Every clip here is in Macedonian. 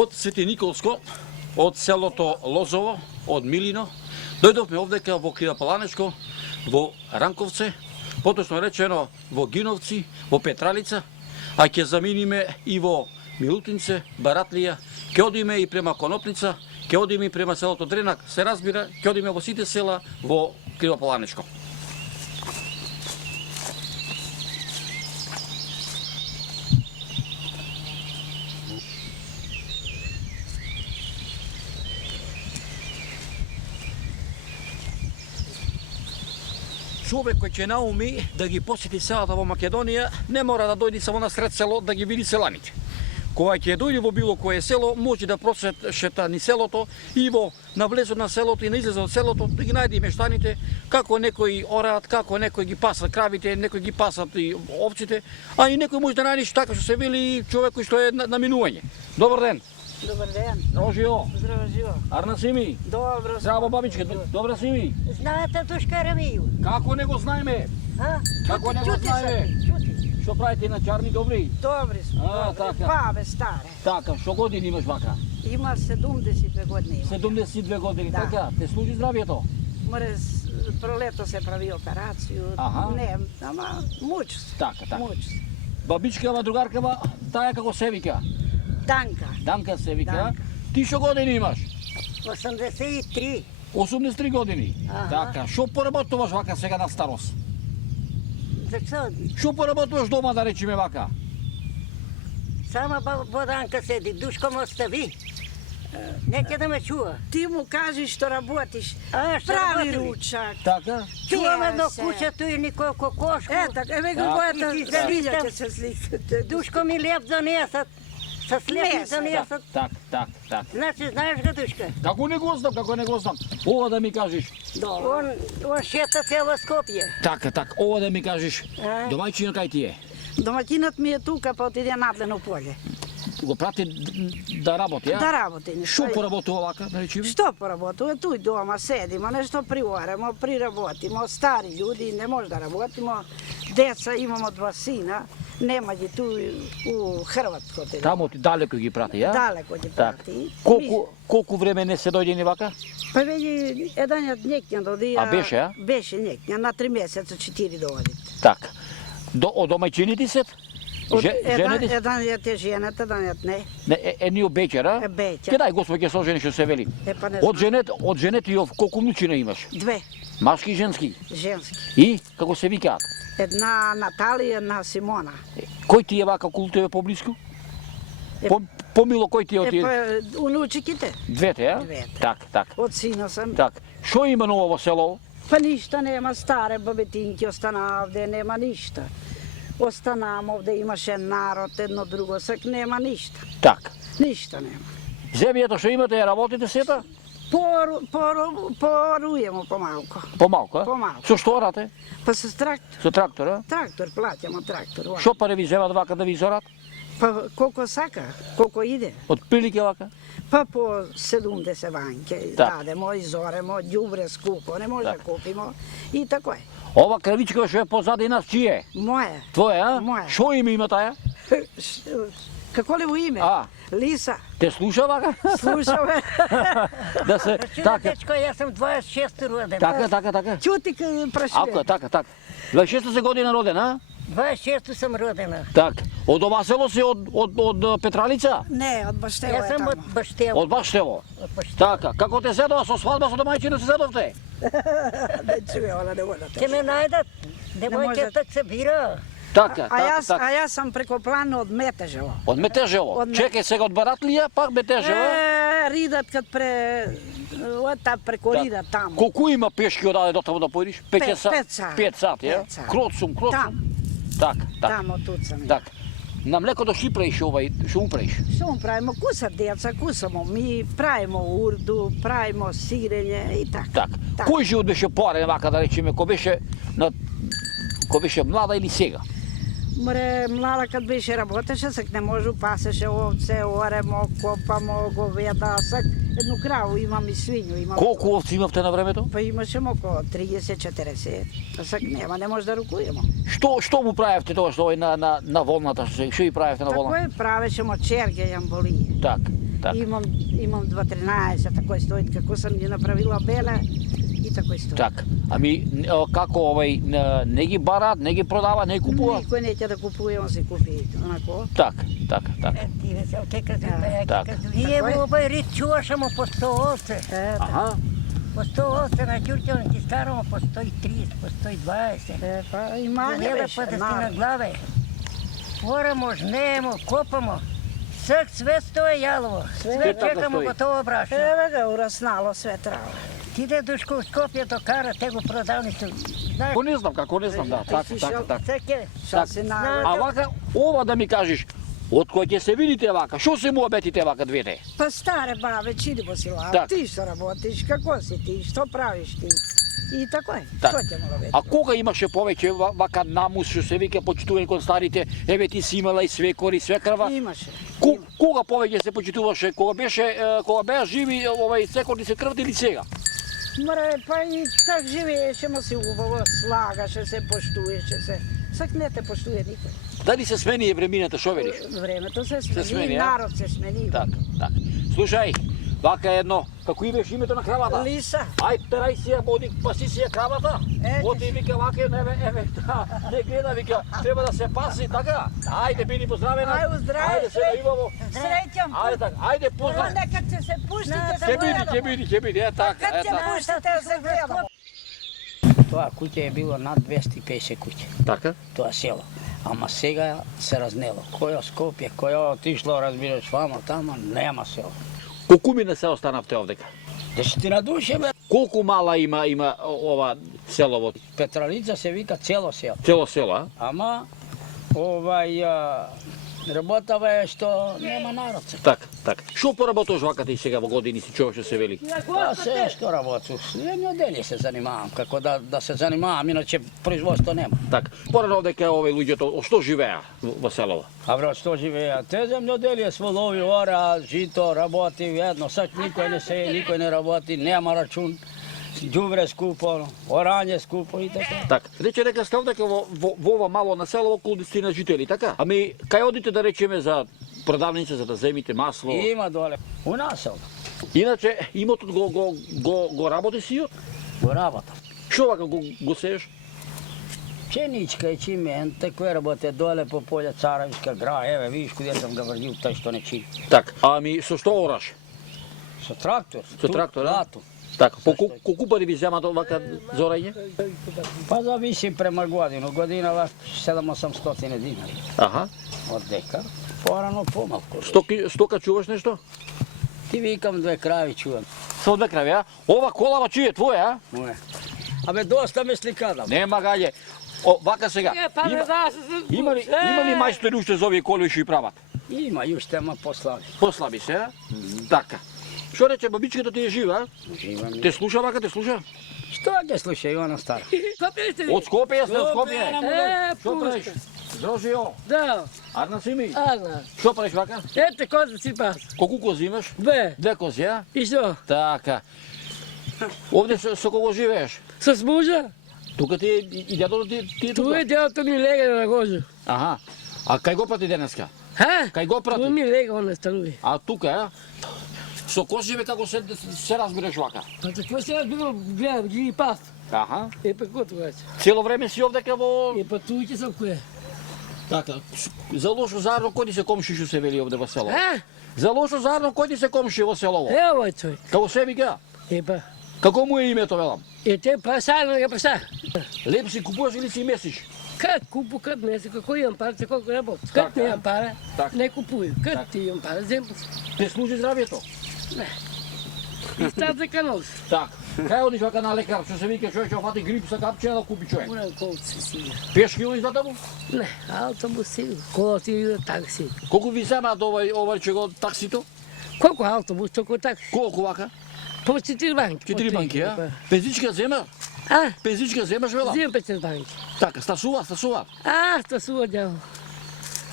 Од Свети Николско, од селото Лозово, од Милино, дојдовме овдека во Кривопаланечко, во Ранковце, поточно речено во Гиновци, во Петралица, а ќе заминиме и во Милутинце, Баратлија, ќе одиме и према Конопница, ќе одиме и према селото Дренак, се разбира, ќе одиме во сите села во Кривопаланечко. Човек кој ќе науми да ги посети селата во Македонија, не мора да дојде само на сред село да ги види селаните. Кога ќе дојде во било кое село, може да просета ни селото и во навлезот на селото и на излезот од селото да ги најде и мештаните, како некои ораат, како некои ги пасат кравите, некои ги пасат и овците, а и некој може да најде така што се вели човек кој што е на минување. Добар ден. Добар ден. Здраво живо. Здраво живо. Арна си ми? Добро. Здраво бабичка, добра си ми? Знаете Тушка Рамију? Како не го знаеме? А? Како не го знаеме? Чути. Што правите на чарни добри? Добри сме. А, добри. така. Бабе старе. Така, што години имаш вака? Има 72 години. 72 години, Да. така? Те служи здравието? Море пролето се прави операцију. Аха. Не, ама мучи се. Така, така. Мучи се. Бабичкава, другаркава, таа како се вика? Данка. Данка се вика. Данка. Ти што години имаш? 83. 83 години. Аха. Така, што поработуваш вака сега на старост? За што? Што поработуваш дома да речеме вака? Сама Боданка седи, Душко ме остави. Неќе да ме чува. Ти му кажи што работиш. А, што Прави работи? ручак. Така? Чувам едно се. куќе, ту и николко кошко. Ето, еве го Да. мојата И ти свињата се се сликате. Душко ми леп донесат. С леп ми Меса. донесат. Так. Значи, знаеш го Душка? Како не го знам, како не го знам. Ова да ми кажеш. Он шета цела Скопје. Така, ова да ми кажеш. А? Домајчина кај ти е? Домаќинот ми е тука, па отиде надлено поле. Го прати да работи, а? Да работи. Што поработува вака, да речеме? Што поработува? Туј дома седимо, нешто приоремо, приработимо. Стари људи, не може да работимо. Деца, имамо 2 сина. Нема ги ту у Хрватското. Таму ти далеко ги прати, а? Далеко ги Так. прати. Колку време не се дојде ни вака? Па веќе едниот њекња доди. А беше, а? Беше њекња, на 3 месеца 4 доодите. Така. Од домајчините сет? Жените? Едниот е жената, едниот не. Не, едни обеќар, а? Беќар. Ке дај Господ ќе сожени што се вели. Па не Од знам. женете јов колку внучина имаш? 2 Машки и женски? женски. И како се викаат? Една Наталија, една Симона. Кој ти е вака околу тебе поблиску? Помило кој ти е од тие? Па унучиките. Двете, а? Двете. Так. Од сина сам. Так. Што има ново во село? Па ништа нема, старе бабетинки остана овде, нема ништа. Останам овде, имаше народ, едно друго, сак нема ништа. Так. Ништа нема. Земјата што имате, ја работите сета? Порујемо помалку. Помалку, а? Помалку. Со што орате? Па с трактор. Со трактор, а? Трактор, плаќамо трактор. Ова. Што пари ви земат вака да ви зорат? Па колко сака, колко иде. Од прилike вака? Па по 70 ванке Так. дадемо, изоремо, ѓубре скупо, не може да Так. купимо. И тако е. Ова кравичка што е позади нас, чие? Моје. Твое, а? Моје. Што име има таја? Како ли во име? А. Лиса. Те слуша вака? Слушаме. Да се, Чуна, така, дечко, јас сум 26 роден. така. Чути прашувам. Ако, така. 26 година роден, а? 26 сум родена. Так. Од ова село си од Петралица? Не, од Баштево Јас е сум од тамо. Баштево. Од Баштево? Од Баштево. Така. Како те седова со свадба со домајчино се седовте? Не чуе, она не вода. Ќе ме најдат. може. Девојката се бира. Така, А така. јас сам преко план од Метежево. Од Метежево. Од Чекај сега од Баратлија, пак Метежево. Ридат кад преко Так. Ридат таму. Колку има пешки од аде до таму да појдиш? 5 сати. 5 сати. 5 сати, е? Пет сати. Кроцум. Там, Так. тамо туд сам. Так. На млекото што праиш што му праиш? Што му правимо? Куса деца, кусамо ми, правимо урду, правимо сирење и така. Так. Так. Кој живот беше поарен вака да речеме, кој беше млада или сега? Море, млада кад беше работеше, сак не можу, пасеше овце, оремо, копамо, говеда, сак едну краву имам и свињу имам. Колку овци имавте на времето? Па имашемо околу 30-40, а сак не може да рукуемо. Што му правевте тоа што на волната, што ги правевте на Тако волната? е, правешемо черге, јамболија. Так. tak. Imam 2,13, tako stoji, kako sam je napravila bele i tako stoji. Tak. A mi kako ne gi bara, ne gi prodava, ne kupува? Niko neće da kupuje, on se kupi onako. Tak. Ti ve se oteka Tak. Nije u ovaj rit čuvašamo po 100 ovce. Aha. Po 100 ovce na Ćurćevom ti staramo po 130, po 120. Pa i manje Uvijela više, pa da ste na naravno. glave. Oramo, žnemo, kopamo. Sve stoje jalovo. Sve tako čekamo stoji. gotovo brašno. Evo ga, urasnalo sve trava. Ti ide duško u Skopje do Kara, tego prodavnicu. Znaš, Ko ne znam kako, ne znam, da, tak. ceke, Šta se na... A vaka, ova da mi kažeš, od koje će se vidite vaka, što se mu obetite vaka dvije? Pa stare babe, činimo si lava, Tak. ti što работиш, kako si ti, što praviš ti. I tako je, Tak. što ćemo dobiti. A koga имаше повеќе вака намус што се вика почитување кон старите? Еве ти си имала и свекори, свекрва. Имаше. Кога повеќе се почитуваше? Кога беа живи свекорни се крвти или сега? Мора, па и так живеешемо си убаво, слагаше се, поштуеше се. Сак не те поштуе никой. Дали се смени времината, што велиш? Времето се смени, смени, а? народ се смени. Так. Слушај, вака едно, како и беше името на кравата? Лиса. Ај, терај си ја, боди, паси си ја кравата. Ете. Оти вика вака, еве, не гледа, вика, треба да се паси, така? Ајде, биди поздравена. Ај, здраве, Ајде, сега имаво. Srećan Ајде, така, ајде, поздрав. Onda kad će se puštite da Ќе биди, така, Kad će puštite da se gledamo. Тоа куќа е било над 250 куќи, Така? тоа село. Ама сега се разнело. Кој од Скопје, кој од отишло, разбираш, вамо, тамо, нема село. Колку мина се останавте овдека? Десетина души, бе. Колку мала има ова селово? Петралица се вика цело село. Цело село, а? Ама, работава е што нема народ. Така. Што поработуваш вака ти сега во години си човек што се вели? Па се што работу. Земјоделие се занимавам, како да се занимавам, иначе производство нема. Така. Порано овдека овие луѓето, што живеа во селово? А брат, што живеа? Те земјоделие сволови, ора, жито, работи, едно, сак никој не сее, никој не работи, нема рачун. Ѓубре скупо,орање скупо и така. Так. Рече дека сте овдека во ова мало насело околу 10 жители, така? Ами, кај одите да речеме за продавница за да земите масло? Има доле. У насел. Иначе имотот го работи сиот? Го работа. Што вака го сееш? Пшеничка и чимен, такве работе доле по поле Царавишка гра, еве, видиш куде сам ga врđил, тај што не чини. Так. Ами, со што ораш? Со трактор. Со трактор, а? Лату. Така. По колку пари ви земат вака за орање? Па зависи према годину. Годинава 700-800 динари Аха. од декар. Порано помалку. Стока чуваш нешто? Ти викам 2 крави чувам. Со две крави, а? Ова колава чие е твоја, а? Моја. Абе, доста ме сликадам. Нема гаѓе. Вака сега. Има ли мајстори уште за овие коли што и прават? Има, уште ама послави. Послаби се, а? Така. Што рече бабичката ти е жива, а? Жива ми. Те слуша вака, те слуша? Што ќе слуша, Ивана стара? Од Скопје сте, од Скопје. Што пусти. правиш? Здрожио. Да, Арна си ми? Ана. Што правиш вака? Ете кози си пас. Колку кози имаш? Бе, Две кози, а? и што? Така. Овде со кого живееш? С мужа? Тука ти е и дядото ти е Ту тука? е делото ми лега на гожу. Аха. А кај го прати денеска? Ха? Кај го прати? Ту ми лега он стануи. А тука, а? Со кози бе како се разбираш вака? Па какво се разбирам, гледам, ги пас. Аха. Е, па кото веќе. Цело време си овдека во... Е, па ту ќе сам кој. Така. За лошо заедно кој ти се комши што се вели овде во село? Ха? За лошо заедно кој ти се комши во селово? Е, овој човек. Како се вика? Е, па. Како му е името, велам? Е, те паса, не го паса. Леп си купуваш или си месиш? Кад купу, кад не се, како имам пара, како работа. Така, Кад немам пара, така. не купуjem. Така. Кад ти имам пара, земам. Те служи здравието? И став за канал. Так. Кај одиш вака на лекар, што се вика човек ќе фати грип са капче да купи човек? Морам колци си. Пешки одиш за таму? Не, автобуси, колати и такси. Колку ви земаат овај че го таксито? Колко автобус, толку такси? Колку вака? По 4 банки. 4 банки, а? Пензичка зема? А? Пензичка земаш, велам? Взимам 5 банки. Така, стасува. А, што сува дјаво.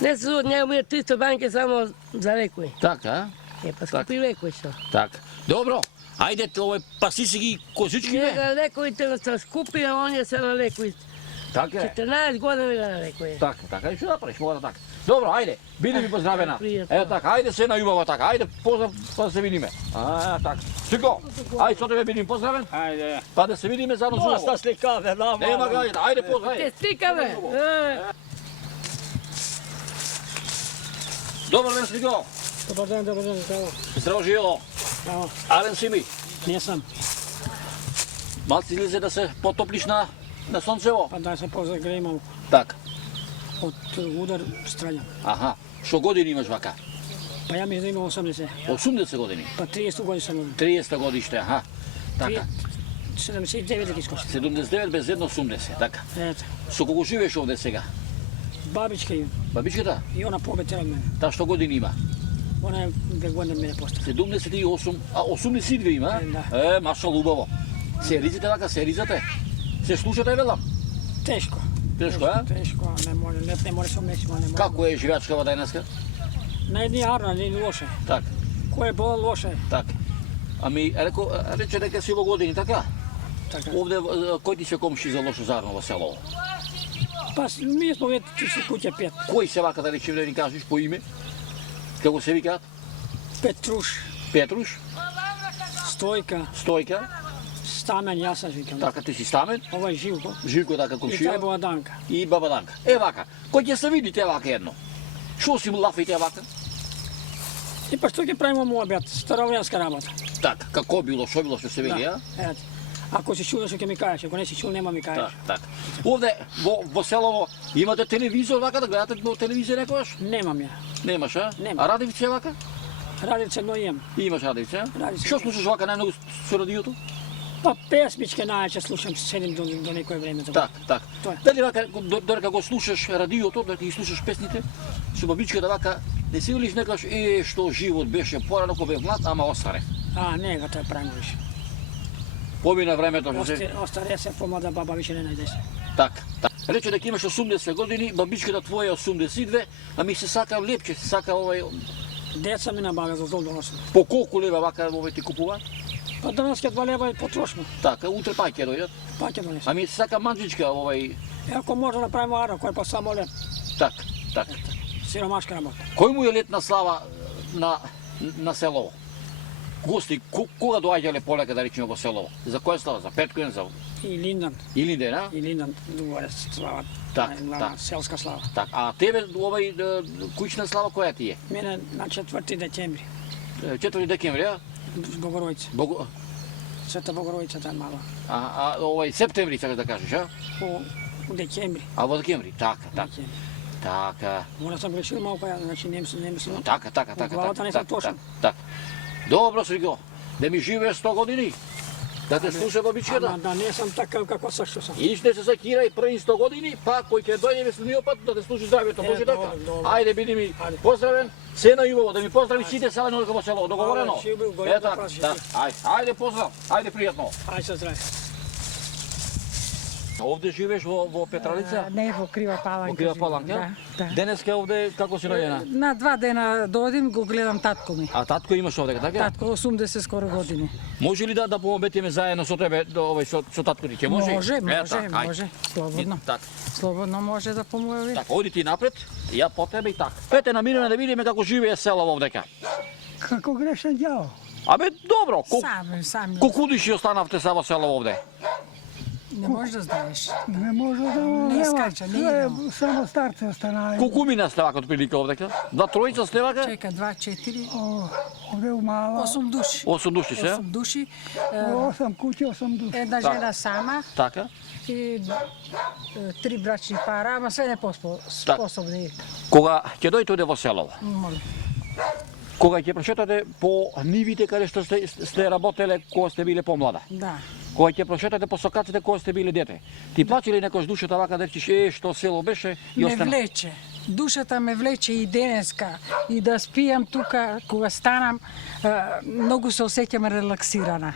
Не сува, не ми 300 банки само за лекои. Така, а? Е, па Так. скупи лекои што. Така. Добро. Ајде, овој паси си ги козички, бе. Сега лекоите не се скупи, а оние се на лекои. Така е. 14 години га на лекои. Така, и што да правиш, мора така. Dobro, ajde, bili mi pozdravena. Prijetno. Evo tak, ajde se na ljubav tak, ajde pozdrav pa da se vidime. A, tak. Sliko, ajde što tebe vidim pozdraven, Ajde. pa da se vidime zajedno Dosta znovu. slikave, da, Nema ga, ajde pozdrav. Te stikave. Dobar dan Sliko, Dobar dan, zdravo. zdravo živjelo. Bravo. Alen si mi, Nisam, malci izlize da se potopliš na soncevo. pa daj se pozagrejemo Tak, od udar stranja. aha, što godini imaš vaka? Pa ja mislim da ima 80, 80 godini, pa 30 godina sam, 30 godište, aha. Taka, 79 nek iskoči. 79 bez 1,80, taka. Eto, Što koliko živeš ovdje сега? babička je, Babičkата, i ona pobetila od mene. ta što godini ima? Ona je 2 godine mene postala. 78, a 82 ima, a? Da. Маша лубаво. Се ризите вака, се ризате? Се слушате, велам? Teško. Тешко, а? Teško, ne more se omesimo, ne more. Како е живеачкава денеска? Najjedni arna, nije loše. Так, Ko je bolan, loše. так. Ами, рече дека си во години, така? Така. Овде, кој ти се комши за лошо зарно во село? Pa mi smo već kuće 5. Кој се вака да речем да ни кажеш по име? Како се викаат? Petruš, Петруш, Stojka, Стојка, Stamen, ja sam vikam. така ти си Стамен, Ovaj Živko Живко така i комшија taj Bodanka. и баба Данка. Е вака, кој ќе се видите вака едно? Што си му лафите вака? I pa što je pravimo mu objav, starovljanska rabota. Так, како било, што било што се вели, а? Eto. Ako si čuo, što mi kažeš, ako nisi čuo, nema mi kažeš. Так, так. Овде во селово имате телевизор вака да гледате на телевизија некогаш? Nemam ja. Немаш, а? Нема. А радивице вака? Radice no jem. Имаш радивице, а? Радивице. Што слушаш вака најмногу со радиото? Pa pesmičke najče slušam, sedim do nekoje vreme. Так, так. To je. Дали вака додека го слушаш радиото, додека ги слушаш песните, со бабичката вака не си велиш некогаш што живот беше порано кога бев млад, ама остаре. A, ne, ga to je pravimo više. Помина времето што се Ostare se, pomada baba više ne najde se. так, так. Рече дека имаш 80 години, бабичката твоја 82, а ми се сака лепче, се сака Deca mi nabavlja za zlo donosno. по колку лева вака ти купува? Pa danas kad 2 leva je potrošno, Така, утре пак ќе дојдат. pa će donesi. Ами се сака манџичка E, ako možda napravimo ara, koja je pa samo lep, так, так. siromaška rabota. Кој му е летна слава на селово? Гости, кога доаѓале полека да речеме во селово? За која слава? За Петкоен, за I Lindan, Илинден, а? i Lindan, govore slava, Tak, najglavna tak. selska slava. Так, а тебе куќна слава која ти е? Mene na 4. decembri, 4 декември, а? Bogorodica, Sveta Bogorodica ta mala. А септември сакаш да кажеш, а? U decembri. А во декември, така, така. decembri. Така, Možda sam grešio malo pa ja, znači ne mislim. така, така, така, главата не съм така, точен. така. Добро, Срико, да ми живееш 100 години. Да те слуша бабичката. Ama da nisam takav kako sad što sam. И ще се сакирај први 100 години, па кој ќе дојде следниот пат да те служи здравјето, може така? добро. Ајде, биди ми Ајде. поздравен, се најубаво, да ми поздрави сите селени во село, договорено? Ајде, ќе бил горе да Ето, пазиш да, ти. ајде поздрав, ајде пријатно. Aj sad zdravlje. Овде живееш во Петралица? Не, во Крива Паланка. Во Крива живеам, Паланка? Да, да. Денеска овде како си роѓена? На 2 дена доодим, го гледам татко ми. А татко имаш овде, така? Татко 80 скоро години. Може ли да пообетиме заедно со тебе со татко ти? Ќе може? Може, Е, може, так, ајде. може. Слободно. Така. Слободно може да помови. Така, оди ти напред, ја по тебе и така. Пете намираме да видиме како живее село овдека. Како грешен ѓаво. Абе, добро, Сам. колку души останавте са во село овде? Не можеш да знаеш. Не може да Не нема. скача, не идемо. Само старци останаа. Колку мина сте вака отприлика овдека? Два тројца сте вака? Чека, 2, 4, Овде у мала. 8 души. 8 души се? 8 души. 8 куќи, 8 души. Една Да. жена сама Така. и 3 брачни пара, ама се не способни. Кога ќе дојдете овде во село, Молим. кога ќе прошетате по нивите каде што сте работеле кога сте биле помлада, Да. кога ќе прошетате по сокаците кога сте биле дете, ти плаче ли некојаш душата вака да речеш што село беше и Ме остана? влече. Душата ме влече и денеска. И да спијам тука, кога станам, многу се осеќам релаксирана.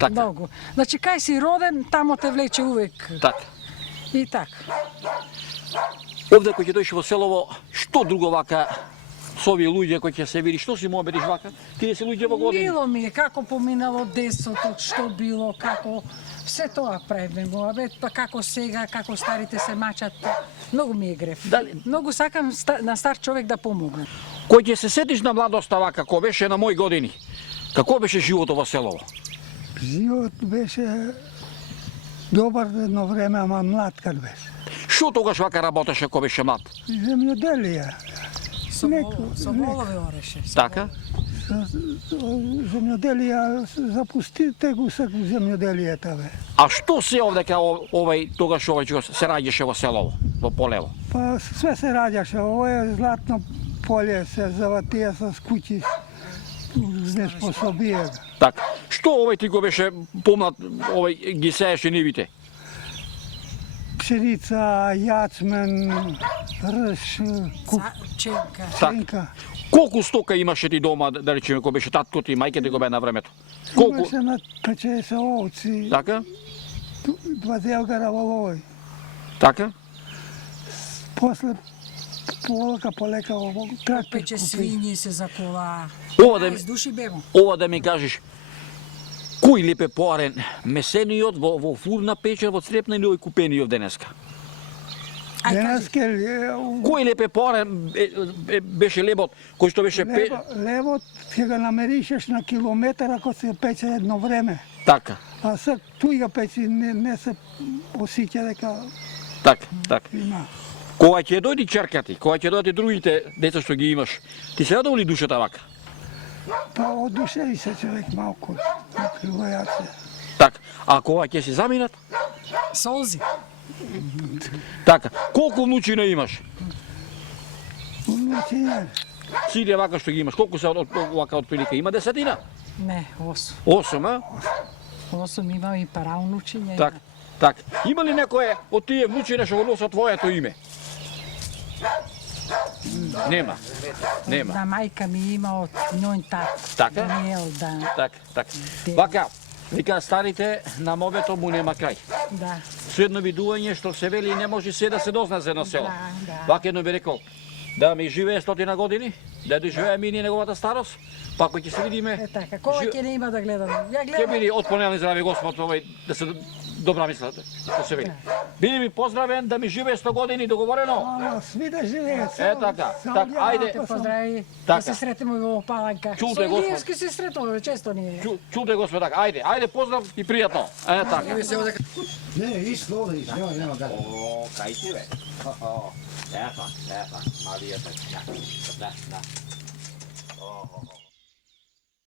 Така, Многу. Значи, кај си роден, тамо те влече увек. така. И така. Овде кој ќе дојше во селово, што друго вака s ovi ljudi koji će se vidi, što si mu obediš vaka? Ti si ljudi ovo godini. Milo mi je kako pominalo детството, што било, како все тоа правиме, па како сега, како старите се мачат, многу ми е грев. Дали- Многу сакам на стар човек да помогне. Koji će se setiš na mladost ovaka, kako беше na moj godini? Kako беше живот во селово? Живот беше добар едно време, ама млад кад беше. Што тогаш вака работеше кога беше млад? Земјоделие. Со, со волови ореше. Така? Земјоделие, запустите го со земјоделието, бе. А што се овдека тогаш се раѓаше во селово, во полево? Па све се раѓаше, ово е златно поле, се заватија со куќи, неспособија. Така. Што ти го беше помлад, ги сееше нивите? Пшеница, јачмен, рж, Ченка. пшенка. Колку стока имаше ти дома, да речеме, кога беше татко ти и мајка ти го бе на времето? Колку? Имаше на пече овци, Така? 2 делгара волови. Така? После полека трактор Пече купи. свињи се за кола. Ова да, Души бемо. ова да ми кажеш, кој ли порен, месениот во фурна печер, во црепна или овој купениот денеска? Денеска Кој ли порен беше лебот, кој што беше левот ќе го намеришеш на километар ако се пече едно време. Така, А сега туј го печи не се осеќа дека така. има. Кога ќе дојди черка ти, кога ќе дојдат другите деца што ги имаш, ти се радува ли душата вака? Па одушеви се човек малку, војаце. Така. А кога ќе се заминат? Солзи. Така. Колку внучина имаш? Унуци, Сите вака што ги имаш, колку се вака отприлика? Има 10? Не, 8. 8, а? 8 имам и параунучиња. Така. Така. Има ли некое од тие внучина што го носат твоето име? Нема. Нема. Да, мајка ми има од њој тат. Така? Даниел, да. Така. Вака, вика старите, на мовето му нема крај. Да. Сведно видување што се вели не може се да се дозна за едно село. Да. Вака едно би рекол, да ми живее 100 години, да доживееме и ние неговата старост, па кога ќе се видиме, Е така, кога ќе не има да гледам? Ја ќе гледам. биде отпонелни здрави Господ, да се добра мисла, да се види. Биди ми поздравен, да ми живее 100 години, договорено? ама сви да живеат. Е, така. Так, ајде. Те поздрави. Така. Да се сретнеме во Паланка. Чулте, Со Господ. Илиевски се сретуваме често ние. Чуте Господ, така, ајде поздрав и пријатно. Е, така. Не, иско, nema da. O, kaj ti ve? Epa, malije, da.